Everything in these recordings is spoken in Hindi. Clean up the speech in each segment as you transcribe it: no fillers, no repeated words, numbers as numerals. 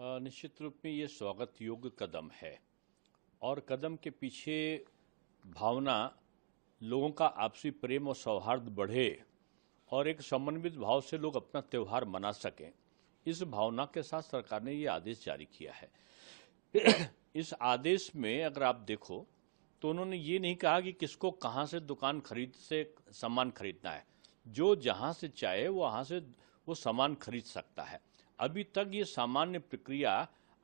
निश्चित रूप में ये स्वागत योग्य कदम है और कदम के पीछे भावना लोगों का आपसी प्रेम और सौहार्द बढ़े और एक समन्वित भाव से लोग अपना त्यौहार मना सकें, इस भावना के साथ सरकार ने ये आदेश जारी किया है। इस आदेश में अगर आप देखो तो उन्होंने ये नहीं कहा कि किसको कहाँ से दुकान खरीद से सामान खरीदना है, जो जहाँ से चाहे वहाँ से वो सामान खरीद सकता है। अभी तक ये सामान्य प्रक्रिया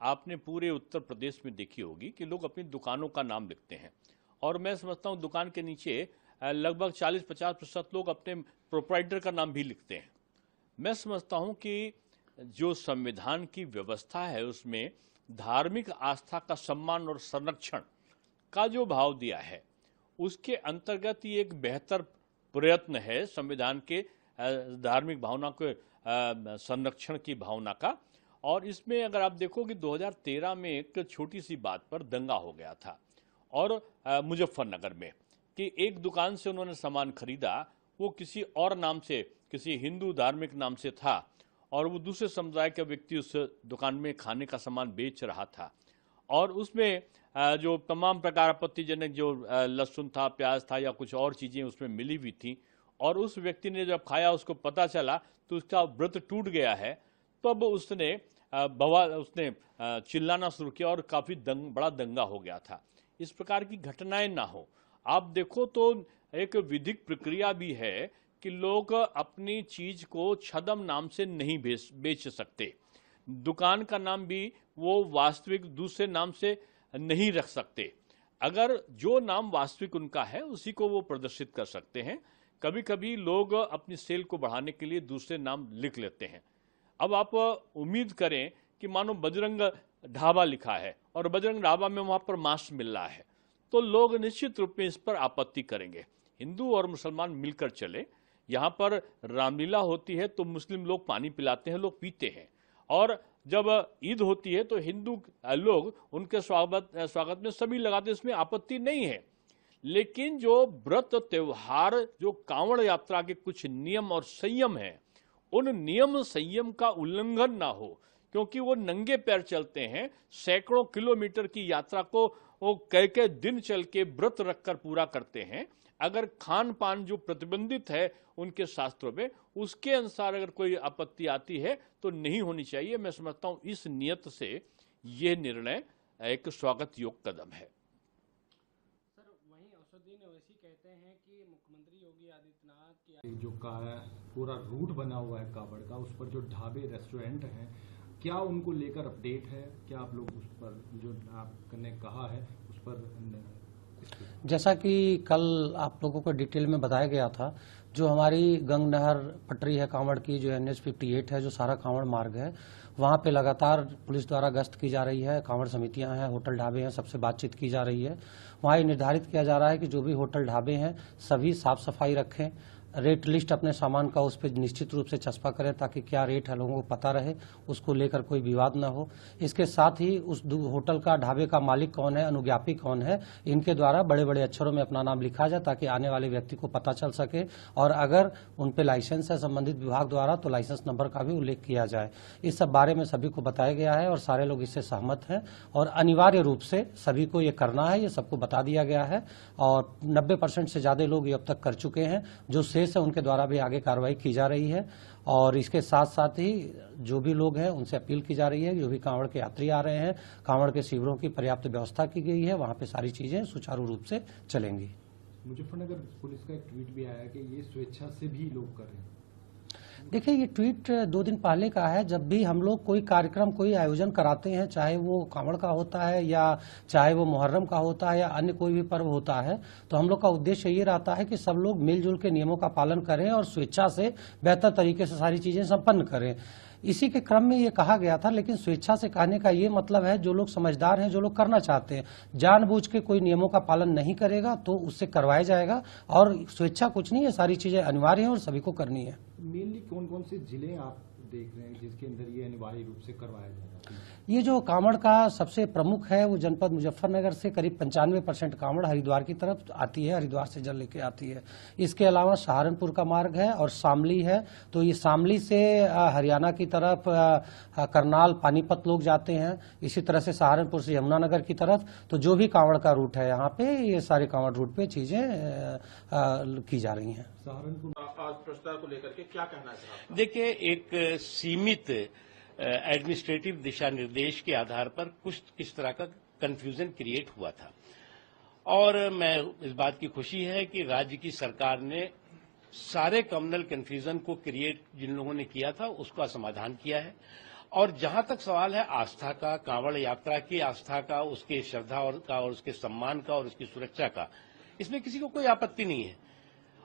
आपने पूरे उत्तर प्रदेश में देखी होगी कि लोग अपनी दुकानों का नाम लिखते हैं और मैं समझता हूँ दुकान के नीचे लगभग 40-50% लोग अपने प्रोप्राइटर का नाम भी लिखते हैं। मैं समझता हूँ कि जो संविधान की व्यवस्था है उसमें धार्मिक आस्था का सम्मान और संरक्षण का जो भाव दिया है उसके अंतर्गत ये एक बेहतर प्रयत्न है संविधान के धार्मिक भावना के संरक्षण की भावना का। और इसमें अगर आप देखो कि 2013 में एक छोटी सी बात पर दंगा हो गया था और मुजफ्फरनगर में कि एक दुकान से उन्होंने सामान खरीदा, वो किसी और नाम से, किसी हिंदू धार्मिक नाम से था और वो दूसरे समुदाय का व्यक्ति उस दुकान में खाने का सामान बेच रहा था और उसमें जो तमाम प्रकार आपत्तिजनक जो लहसुन था, प्याज था या कुछ और चीज़ें उसमें मिली हुई थी और उस व्यक्ति ने जब खाया उसको पता चला तो उसका व्रत टूट गया है। तब उसने उसने चिल्लाना शुरू किया और काफ़ी बड़ा दंगा हो गया था। इस प्रकार की घटनाएं ना हो। आप देखो तो एक विधिक प्रक्रिया भी है कि लोग अपनी चीज को छदम नाम से नहीं बेच सकते, दुकान का नाम भी वो वास्तविक दूसरे नाम से नहीं रख सकते। अगर जो नाम वास्तविक उनका है उसी को वो प्रदर्शित कर सकते हैं। कभी कभी लोग अपनी सेल को बढ़ाने के लिए दूसरे नाम लिख लेते हैं। अब आप उम्मीद करें कि मानो बजरंग ढाबा लिखा है और बजरंग ढाबा में वहां पर मांस मिल रहा है तो लोग निश्चित रूप में इस पर आपत्ति करेंगे। हिंदू और मुसलमान मिलकर चले, यहाँ पर रामलीला होती है तो मुस्लिम लोग पानी पिलाते हैं, लोग पीते हैं और जब ईद होती है तो हिंदू लोग उनके स्वागत में सभी लगाते, इसमें आपत्ति नहीं है। लेकिन जो व्रत त्योहार, जो कांवड़ यात्रा के कुछ नियम और संयम है, उन नियम संयम का उल्लंघन ना हो, क्योंकि वो नंगे पैर चलते हैं, सैकड़ों किलोमीटर की यात्रा को वो कई दिन चल के व्रत रखकर पूरा करते हैं। अगर खान पान जो प्रतिबंधित है उनके शास्त्रों में, उसके अनुसार अगर कोई आपत्ति आती है तो नहीं होनी चाहिए। मैं समझता हूं इस नियत से यह निर्णय एक स्वागत योग्य कदम है। सर, वहीं औषधि वैसी कहते हैं कि मुख्यमंत्री योगी आदित्यनाथ की जो पूरा रूट बना हुआ है कावड़ का, उस पर जो ढाबे रेस्टोरेंट हैं, क्या उनको लेकर अपडेट है? क्या आप लोग उस पर जो आपने कहा है उस पर? जैसा कि कल आप लोगों को डिटेल में बताया गया था, जो हमारी गंग नहर पटरी है कांवड़ की, जो NH 58 है, जो सारा कांवड़ मार्ग है, वहाँ पे लगातार पुलिस द्वारा गश्त की जा रही है। कांवड़ समितियां हैं, होटल ढाबे हैं, सबसे बातचीत की जा रही है। वहाँ ये निर्धारित किया जा रहा है कि जो भी होटल ढाबे हैं सभी साफ सफाई रखें, रेट लिस्ट अपने सामान का उस पर निश्चित रूप से चस्पा करें ताकि क्या रेट है लोगों को पता रहे, उसको लेकर कोई विवाद ना हो। इसके साथ ही उस होटल का, ढाबे का मालिक कौन है, अनुज्ञापी कौन है, इनके द्वारा बड़े बड़े अक्षरों में अपना नाम लिखा जाए ताकि आने वाले व्यक्ति को पता चल सके और अगर उन पे लाइसेंस है संबंधित विभाग द्वारा तो लाइसेंस नंबर का भी उल्लेख किया जाए। इस सब बारे में सभी को बताया गया है और सारे लोग इससे सहमत हैं और अनिवार्य रूप से सभी को ये करना है, ये सबको बता दिया गया है और 90% से ज्यादा लोग ये अब तक कर चुके हैं। जो शेष है उनके द्वारा भी आगे कार्रवाई की जा रही है और इसके साथ साथ ही जो भी लोग हैं उनसे अपील की जा रही है, जो भी कांवड़ के यात्री आ रहे हैं, कांवड़ के शिविरों की पर्याप्त व्यवस्था की गई है, वहां पे सारी चीजें सुचारू रूप से चलेंगी। मुजफ्फरनगर पुलिस का एक ट्वीट भी आया कि ये स्वेच्छा से भी लोग कर रहे हैं। देखिए, ये ट्वीट 2 दिन पहले का है। जब भी हम लोग कोई कार्यक्रम, कोई आयोजन कराते हैं, चाहे वो कांवड़ का होता है या चाहे वो मुहर्रम का होता है या अन्य कोई भी पर्व होता है, तो हम लोग का उद्देश्य ये रहता है कि सब लोग मिलजुल के नियमों का पालन करें और स्वेच्छा से बेहतर तरीके से सारी चीजें संपन्न करें। इसी के क्रम में ये कहा गया था, लेकिन स्वेच्छा से कहने का ये मतलब है जो लोग समझदार हैं, जो लोग करना चाहते हैं, जानबूझ के कोई नियमों का पालन नहीं करेगा तो उससे करवाया जाएगा। और स्वेच्छा कुछ नहीं है, सारी चीजें अनिवार्य हैं और सभी को करनी है। मेनली कौन कौन से जिले आप देख रहे हैं जिसके अंदर ये अनिवार्य रूप से करवाया जा रहा है? ये जो कांवड़ का सबसे प्रमुख है वो जनपद मुजफ्फरनगर से करीब 95% कांवड़ हरिद्वार की तरफ आती है, हरिद्वार से जल लेके आती है। इसके अलावा सहारनपुर का मार्ग है और शामली है, तो ये शामली से हरियाणा की तरफ करनाल पानीपत लोग जाते हैं, इसी तरह से सहारनपुर से यमुनानगर की तरफ। तो जो भी कांवड़ का रूट है यहाँ पे, ये सारे कांवड़ रूट पे चीजें की जा रही हैं। सहारनपुर आज प्रस्ताव को लेकर के क्या कहना है साहब? देखिए, एक सीमित एडमिनिस्ट्रेटिव दिशा निर्देश के आधार पर कुछ किस तरह का कंफ्यूजन क्रिएट हुआ था, और मैं इस बात की खुशी है कि राज्य की सरकार ने सारे कम्युनल कंफ्यूजन को क्रिएट जिन लोगों ने किया था उसका समाधान किया है। और जहां तक सवाल है आस्था का, कांवड़ यात्रा की आस्था का, उसके श्रद्धा और उसके सम्मान का और उसकी सुरक्षा का, इसमें किसी को कोई आपत्ति नहीं है।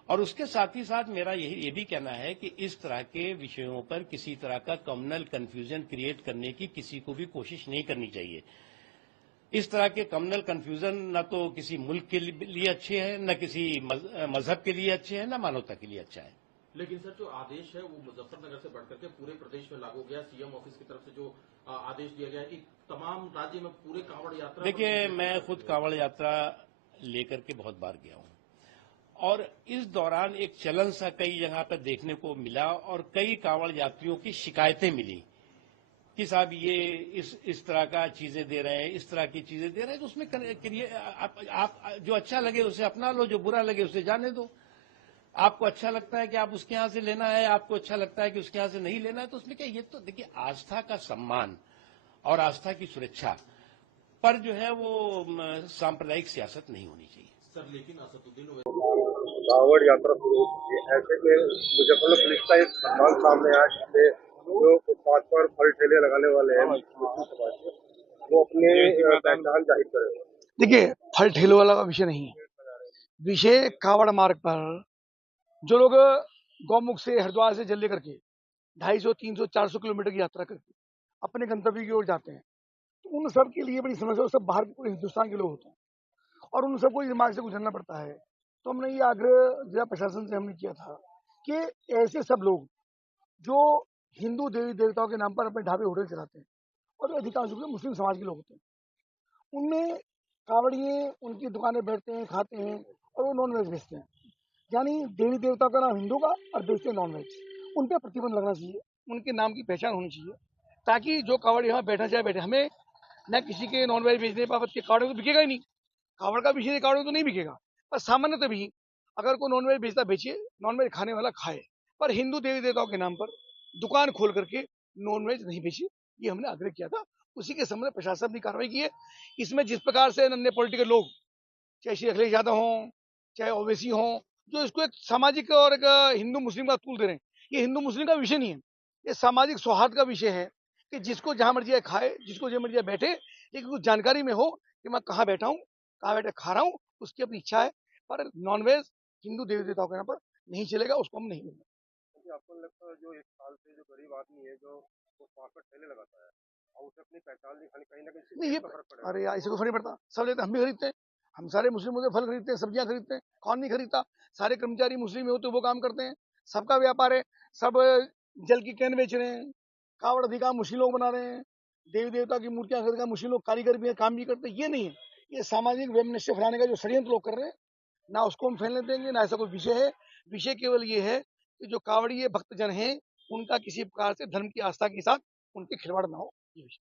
और उसके साथ ही साथ मेरा ये भी कहना है कि इस तरह के विषयों पर किसी तरह का कम्युनल कंफ्यूजन क्रिएट करने की किसी को भी कोशिश नहीं करनी चाहिए। इस तरह के कम्युनल कंफ्यूजन न तो किसी मुल्क के लिए अच्छे हैं, न किसी मजहब के लिए अच्छे हैं, न मानवता के लिए अच्छा है। लेकिन सर, जो आदेश है वो मुजफ्फरनगर से बढ़कर के पूरे प्रदेश में लागू गया। सीएम ऑफिस की तरफ से जो आदेश दिया गया है कि तमाम राज्य में पूरे कांवड़ यात्रा। देखिए, मैं खुद कांवड़ यात्रा लेकर के बहुत बार गया हूं, और इस दौरान एक चलन सा कई जगह पर देखने को मिला, और कई कांवड़ यात्रियों की शिकायतें मिली कि साहब ये इस तरह का चीजें दे रहे हैं, इस तरह की चीजें दे रहे हैं। तो उसमें आप जो अच्छा लगे उसे अपना लो, जो बुरा लगे उसे जाने दो। आपको अच्छा लगता है कि आप उसके यहां से लेना है, आपको अच्छा लगता है कि उसके यहां से नहीं लेना है, तो उसमें क्या, ये तो देखिए आस्था का सम्मान और आस्था की सुरक्षा पर जो है वो सांप्रदायिक सियासत नहीं होनी चाहिए। सर, लेकिन असदुद्दीन कांवड़ यात्रा शुरू हुई है, ऐसे में मुजफ्फरनगर पुलिस का एक सम्मान सामने आया जिससे जो फुटपाथ पर फल ठेले लगाने वाले हैं मुस्लिम समाज के, वो अपने पहचान जाहिर करें। देखिए, फल ठेलों वाला का विषय नहीं है। विषय कांवड़ मार्ग पर जो लोग गौमुख से हरिद्वार से जल लेकर के 250, 300, 400 किलोमीटर की यात्रा करके अपने गंतव्य की ओर जाते हैं, तो उन सब के लिए बड़ी समस्या, सब बाहर के पूरे हिंदुस्तान के लोग होते हैं और उन सबको इस मार्ग से गुजरना पड़ता है। तो हमने ये आग्रह जिला प्रशासन से हमने किया था कि ऐसे सब लोग जो हिंदू देवी देवताओं के नाम पर अपने ढाबे होटल चलाते हैं, और अधिकांश रूप से मुस्लिम समाज के लोग होते हैं, उनमें कांवड़िए उनकी दुकानें बैठते हैं, खाते हैं और वो नॉन वेज बेचते हैं। यानी देवी देवता का नाम हिंदू का और बेचते हैं नॉन वेज। उन पर प्रतिबंध लगना चाहिए, उनके नाम की पहचान होनी चाहिए, ताकि जो कांवड़ यहाँ बैठना चाहे बैठे। हमें न किसी के नॉन वेज बेचने बाबत के कांवड़ तो बिकेगा ही नहीं, कांवड़ का विषय कांवड़ तो नहीं बिकेगा। पर सामान्यतः भी अगर कोई नॉन वेज बेचता बेचे, नॉन वेज खाने वाला खाए, पर हिंदू देवी देवताओं के नाम पर दुकान खोल करके नॉन वेज नहीं बेचे, ये हमने आग्रह किया था। उसी के संबंध में प्रशासन ने कार्रवाई की है। इसमें जिस प्रकार से अन्य पॉलिटिकल लोग, चाहे श्री अखिलेश यादव हों, चाहे ओवैसी हों, जो इसको एक सामाजिक और एक हिंदू मुस्लिम का तूल दे रहे हैं, ये हिंदू मुस्लिम का विषय नहीं है, ये सामाजिक सौहार्द का विषय है कि जिसको जहां मर्जी खाए, जिसको जहां मर्जी बैठे, लेकिन कुछ जानकारी में हो कि मैं कहाँ बैठा हूँ, कहाँ बैठे खा रहा हूँ, उसकी अपनी इच्छा है। पर नॉनवेज हिंदू देवी देवताओं के यहाँ पर नहीं चलेगा, उसको हम नहीं लेंगे। आपको लगता है जो एक साल से जो गरीब आदमी है जो पाँच पर ठेले लगाता है और उसे अपनी पहचान दिखानी, कहीं ना कहीं नहीं, ये अरे यार, इसको फर्क नहीं पड़ता, सब लेते, हम भी खरीदते हैं, हम सारे मुस्लिम होते फल खरीदते हैं, सब्जियां खरीदते हैं, कौन नहीं खरीदता? सारे कर्मचारी मुस्लिम होते वो काम करते हैं, सबका व्यापार है, सब जल की कैन बेच रहे हैं, कावड़ अधिकार मुस्लिम लोग बना रहे हैं, देवी देवता की मूर्तियां खरीदकर मुस्लिम लोग कारीगर भी है, काम भी करते हैं। ये नहीं है, ये सामाजिक वैमनस्य फैलाने का जो षड्यंत्र लोग कर रहे हैं ना, उसको हम फैलने देंगे ना, ऐसा कोई विषय है। विषय केवल ये है कि जो कावड़िए भक्तजन हैं उनका किसी प्रकार से धर्म की आस्था के साथ उनके खिलवाड़ ना हो, ये विषय।